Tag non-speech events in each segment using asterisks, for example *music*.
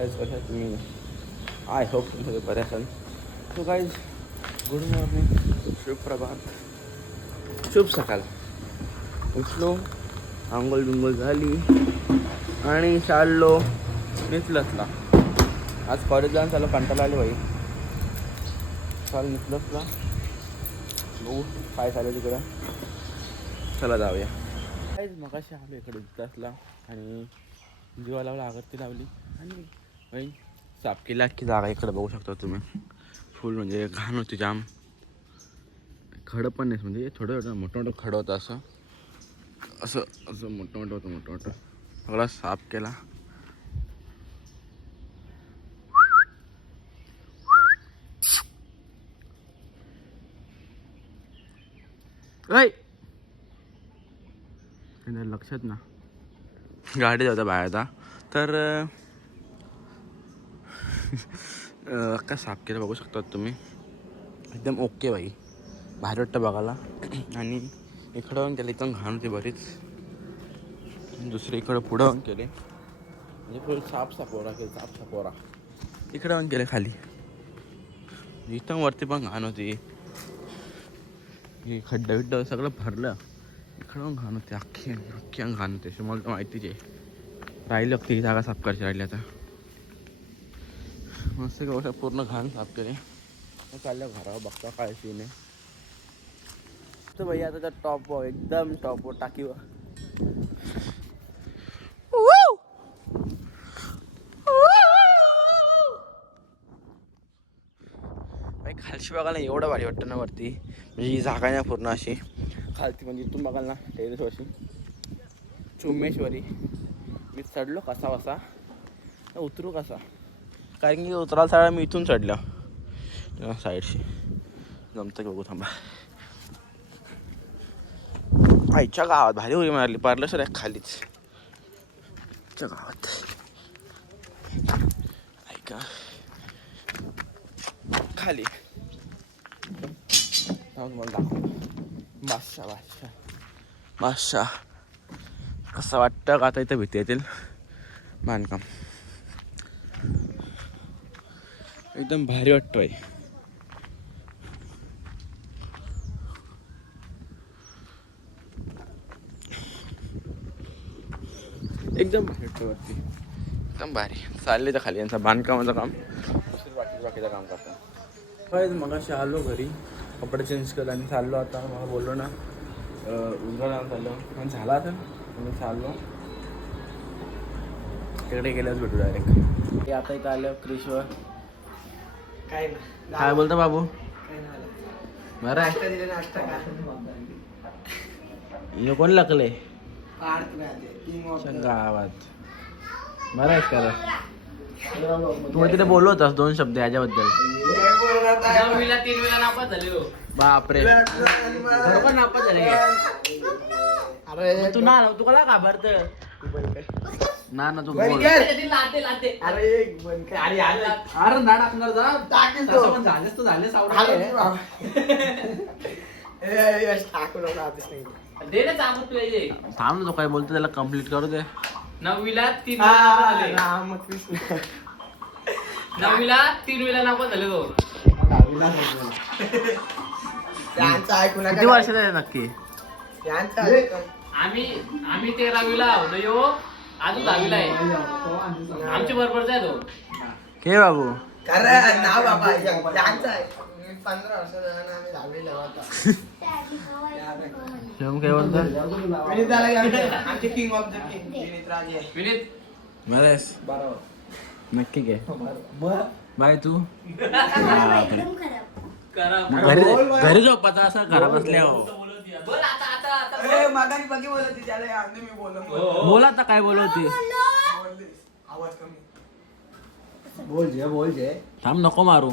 Guys कशा तुम्ही I hope तुम्ही सगळे बरे असाल. सो गाईज गुड मॉर्निंग शुभ प्रभात शुभ सकाळ. उठलो आंघोळ बिंगोळ झाली आणि चाललो मिथलसला आज कॉलेज जाऊन चाललो कंटाळा आले बाई. चाल मिथलसला बघू काय चालू तिकडं. चला जाऊया. काहीच मगाशी आलो इकडे मिथलसला आणि जीवा लावला आगरती लावली. आणि साफ केला की जागा इकडे बघू शकता तुम्ही. फुल म्हणजे घाण होती जाम खडं पण नाही म्हणजे थोडं थोडं मोठं मोठं खडं होतं असं. असं असं मोठं मोठं होतं मोठं मोठं. सगळा साफ केला. नाही लक्षात ना. गाडी जाता बाहेर आता. तर का साफ केला बघू शकतात तुम्ही. एकदम ओके बाई. बाहेर वाटतं बघायला. *clears throat* आणि इकडं पण केलं इथं घाण होती बरीच. दुसरी इकडं पुढं पण केले. म्हणजे फुल साफ सापोरा केलं साफ सापोरा इकडं पण केले खाली. इथं वरती पण घाण होती. हे खड्डा बिड्डा सगळं भरलं. इकडं पण घाण होते. अख्खी अख्खी घाण होते. अशी मला तर माहितीच आहे. राहिलं ती जागा साफ करायची राहिली आता. मस्त गवसा पूर्ण घाण साफ केले मग चाललं घरावर बघता काय सीन आहे. तर भैया आता त्या टॉपवर एकदम टॉपवर टाकीवर. भाई खालची बघायला एवढं भारी वाटतं ना वरती. म्हणजे ही जागा नाही पूर्ण अशी. खालती म्हणजे इथून बघाल ना टेरेसवरशी चुम्मेश्वरी मी चढलो कसा वसा तर उतरू कसा. कारण की उतरायला साडा मी इथून चढला. साईडशी. जमतं की बघू थांबा. आईच्या गावात भारी उडी मारली पार्लं सर खालीच. आईच्या गावात. ऐका. खाली. बादशा बादशा बादशा कसं वाटतं का आता इथं भीती येतील? बांधकाम. एकदम भारी वाटतोय. एकदम भारी वाटतं वरती. एकदम भारी. चालले तर खाली यांचा बांधकामाचं काम. बाकी बाकीचं काम करतात. मग अशी आलो घरी. कपडे चेंज केलं आणि चाललो आता. मला बोललो ना उजवा चाललो. पण झाला तर मी चाललो. तिकडे गेल्याच भेटू डायरेक्ट हे आता इथं आलं क्रिशवर. काय ना. काय बोलतो बाबू? काय नाही बरं आहे. नाश्ता दिला नाश्ता का? हे कोण ऑफ गावात. बरं आहे का तू तिथे बोललो होतास दोन शब्द याच्याबद्दल. दहावीला तीन वेळा नापास झाले हो. बापरे. बरोबर नापास झाले. अरे तू ना तू कला घाबरत ना ना तू बोल कर. लाते लाते अरे एक बंद कर. अरे अरे अरे ना टाकणार जा टाकीस तो. तसं पण झालेस तर झालेस अरे आवडत बाबा. *laughs* ए, यश टाकू नको आधीच नाही. दे ना तुला हे. थांब ना तो काय बोलतो त्याला कंप्लीट करू दे नववीला तीन वेळा नापास झाले रामकृष्ण. नववीला तीन वेळा नापास झाले तो त्यांचं ऐकू नका किती वर्षाचा आहे नक्की ऐकू. आम्ही आम्ही तेरावीला आहोत यो अजून दहावीला आहे. आमच्या बरोबरचा आहे तो के बाबू? कारण ना बाबा या- यांचं ऐकू. मी पंधरा वर्ष झालं ना आम्ही दहावीला होतो. शिवम काय बोलतो? विनीत आमचे- आमचे king of the king Vineet Raje. Vineet. बरेस बरोबर नक्की काय. बाय तू. *laughs* करा घरी घरी झोपाचा असं घरा बसल्या हो बोल आता आता आता ए, मागानी बघी बोलत होती, त्याला आंधी मी बोललो. हो. बोल आता काय बोलवती. बोललीस. आवाज कमी. बोल जे बोल जे. थांब नको मारू.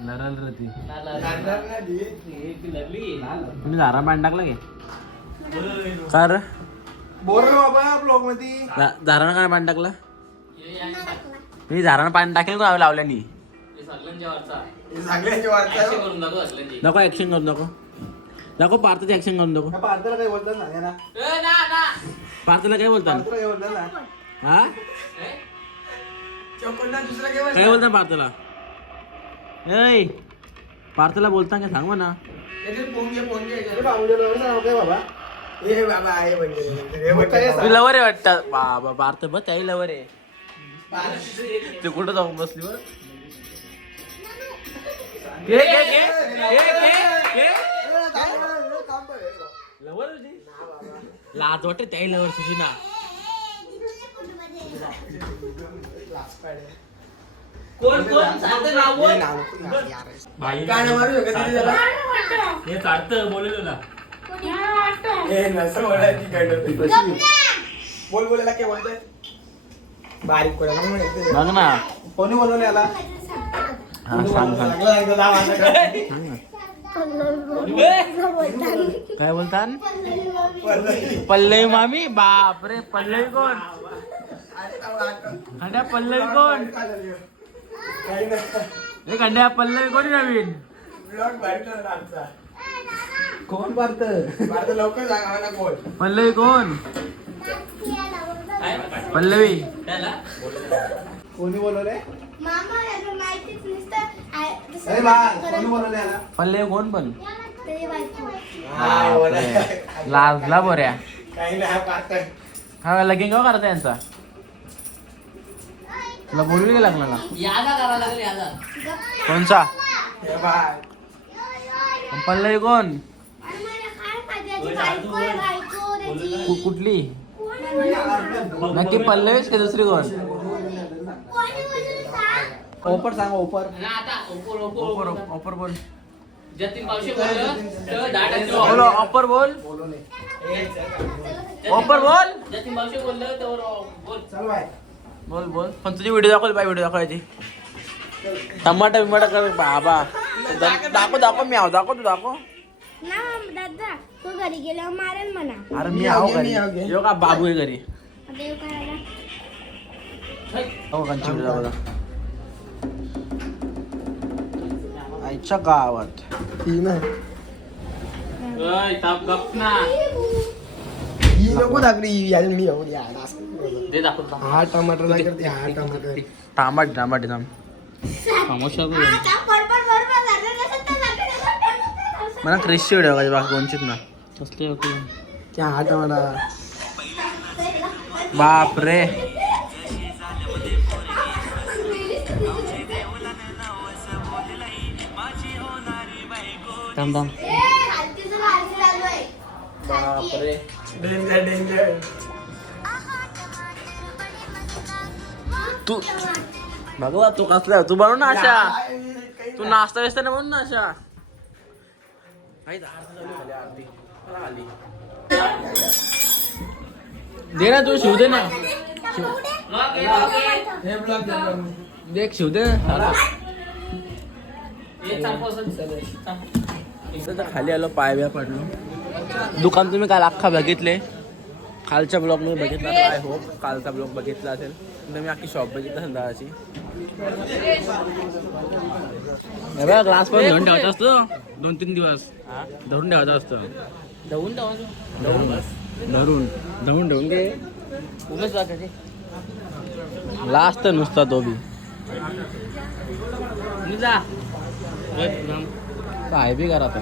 लरल रे ती. लागणार. हे. तुम्ही झारा पाणी टाकलं का रे? बोल रे बाबा ब्लॉगमध्ये झारानं काय पाणी टाकलं? मी झारानं पाणी टाकेल का लावल्यानी. वार्ता करून. नको ऍक्शन करू नको. नको पार्थची ऍक्शन करू नको पार्थला काही बोलतात ना ना? ए, ना, ना. पार्थला काय बोलता पार्थला काही बोलतात ना हा? दुसरा काय बोलता पार्थला? ऐ पार्थला बोलता का सांग ना? काय बाबा? हे बाबा आहे म्हणजे हे म्हणजे तू लवर आहे वाटतं. बाबा पार्थ बघ त्याही लवर आहे. ते कुठं जाऊन बसली बघ घे, घे, घे, घे, घे, घे. लवर होती? लाज वाटते त्याही लवर तुझी ना. कोण कोण? सांगते नाव बोल. काय नाही मारू शकत तिथे त्याला? हे चालतं हे नसं. बोल बोलायला काय बोलतोय बारीक कोणाला माहिती बघ ना. कोणी बोलवलं याला? हा सांग सांग. लागला एकदा. काय बोलतात पल्लवी मामी. बापरे पल्लवी कोण? खंड्या पल्लवी कोण? काही नाही. हे खंड्या पल्लवी कोण नवीन? भारी आमचा. कोण पार्थ भारत लवकर आम्हाला बोल. पल्लवी कोण? काय? पल्लवी? कोणी कोणी बोलवलं पल्लवी कोण पण. हा. लाजला बऱ्या काही नाही पाहत हा लगीन केव्हा करता यांचा? तुला बोलू नाही लागला ना? यादा करावं लागेल यादा कोणचा? पल्लवी कोण आणि मला काय माहिती याची बायको आहे, बायको त्याची. कु- कुठली? नक्की पल्लवीच की दुसरी कोण. ओपर सांग ओपर. ना आता ओपर ओपर बोल. जतीन पावशे बोललं तर दहा टक्के बोल off. ऑफर बोल. जतीन ऑफर बोल. जतीन पावशे बोललं तर off. बोल. चल बाय. बोल बोल. पण तुझी व्हिडिओ दाखव बाय व्हिडिओ दाखवायची. टमाटा बिमाटा कर बाबा. दाखव दाखव. मी आहो दाखव तू दाखव. ना दादा तू घरी गेल्यावर मारेल म्हणा. अरे मी आहो घरी. यो का बाबू आहे घरी. आता येऊ करायला हो कंची आईच्या गावात. ही ना ओय, ताप गप ना. ही नको दाखली ही मी येऊ द्या असं. दे दाखव हा टमाटर दाखवते हा टमाटर. टमाटे टमाटे थांब. समोसा. आता मला क्रिशची व्हिडिओ पाहिजे बाकी कोणचीच ना. कसली होती? त्या हा टमाटर बाप रे थांब थांब. बाप रे डेंजर डेंजर तू भगवा तू कसला तू बनव ना अशा. तू नाश्ता वेस्ता नाही बनव ना अशा? दे ना तू शिव दे ना. हे देख शिव दे. खाली आलो पाय बिया पडलो. दुकान तुम्ही काल अख्खा बघितले. खालच्या ब्लॉगमध्ये बघितला आय होप कालचा ब्लॉग बघितला असेल. तुम्ही अख्खी शॉप बघितला असेल दादाची. ग्लास पण धरून ठेवायचा असतो? दोन तीन दिवस. धरून ठेवायचा असतो. धवून धवून धरून धरून. ठेवून घे. टाकायचे लास्ट नुसता तो बी. जा. काय बी करा आता.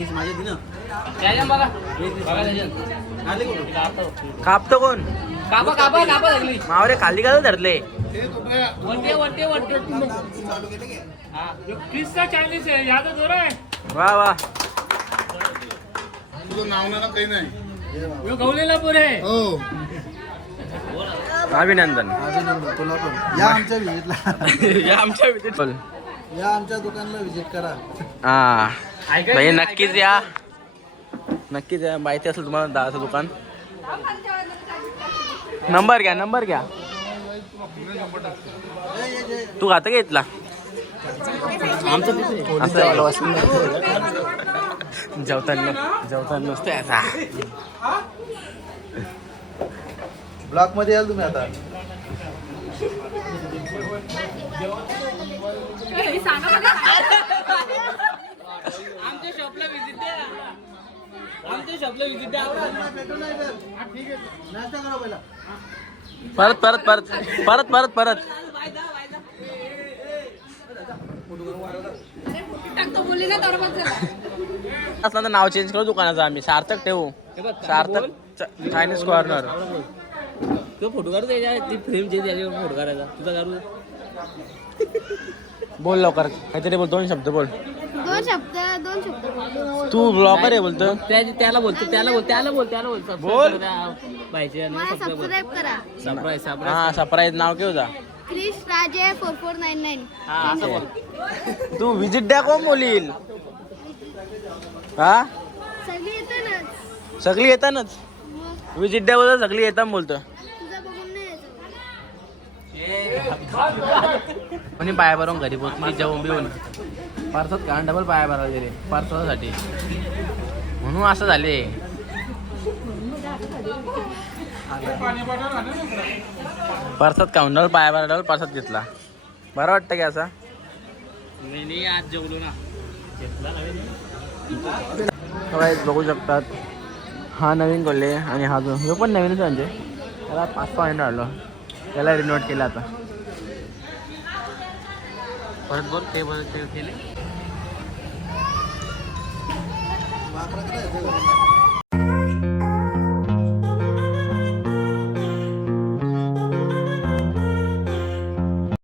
त्याच्या बघा. बघा त्याच्यात. कापतो कोण? कापा कापा कापा लागली. मावरे खाली का धरले? वरते वरते वरते हा. क्रिसचा चायनीज आहे. याद दो रे वा वा. गवलेला पुरे अभिनंदन. तुला पण. या आमच्या विजिटला. *laughs* या आमच्या विजिट बोल या आमच्या दुकानला विजिट करा. हा. नाही, नक्कीच या. नक्कीच या माहिती असेल तुम्हाला दादाचं दुकान. नंबर घ्या नंबर घ्या. तू खाता घेतला जेवताना जेवताना नुसतं याचा ब्लॉकमध्ये याल तुम्ही आता. आमच्या शॉपला विजिट द्या परत परत परत. परत परत परत. असलं तर नाव चेंज करू दुकानाचं आम्ही. सार्थक ठेवू. सार्थक चायनीज कॉर्नर तो फोटो काढू ती फ्रेम जे त्याच्यावर फोटो काढायचा. तुझा काढू बोल लवकर. काहीतरी बोल दोन शब्द बोल. दोन शब्द दोन शब्द. तू ब्लॉगर आहे बोलतो. त्या त्याला बोलतो त्याला बोल त्याला बोल त्याला बोल. बोल. पाहिजे आणि मला सबस्क्राईब करा. सरप्राईज सरप्राईज हा सरप्राईज नाव केव जा. क्रिश राजे फोर फोर नाईन नाईन हा असं बोल. तू विजिट द्या कोण बोलील? हा? सगळी येते ना सगळी येतानच? मग? विजिट द्या बोलतो सगळी येतात बोलतो. तुझं बघून नाही यायचं. कोणी पाया भरून घरी पोचली जेवून बिवून. पार्सात कारण डबल पाया भरायला गेले पार्सासाठी. म्हणून असं झाले. पार्सात काउन डबल पाया भरा डबल पार्सात घेतला. बरं वाटतं की असं? नाही आज जेवलो ना. बघू शकतात. हा नवीन कोल्हे आणि हा जो ह्यो पण नवीनच म्हणजे. त्याला पाच सहा महिने राहिलो त्याला रिनोव्हेट केला आता. परत बोल ते बोल ते केले. なかなかないよ。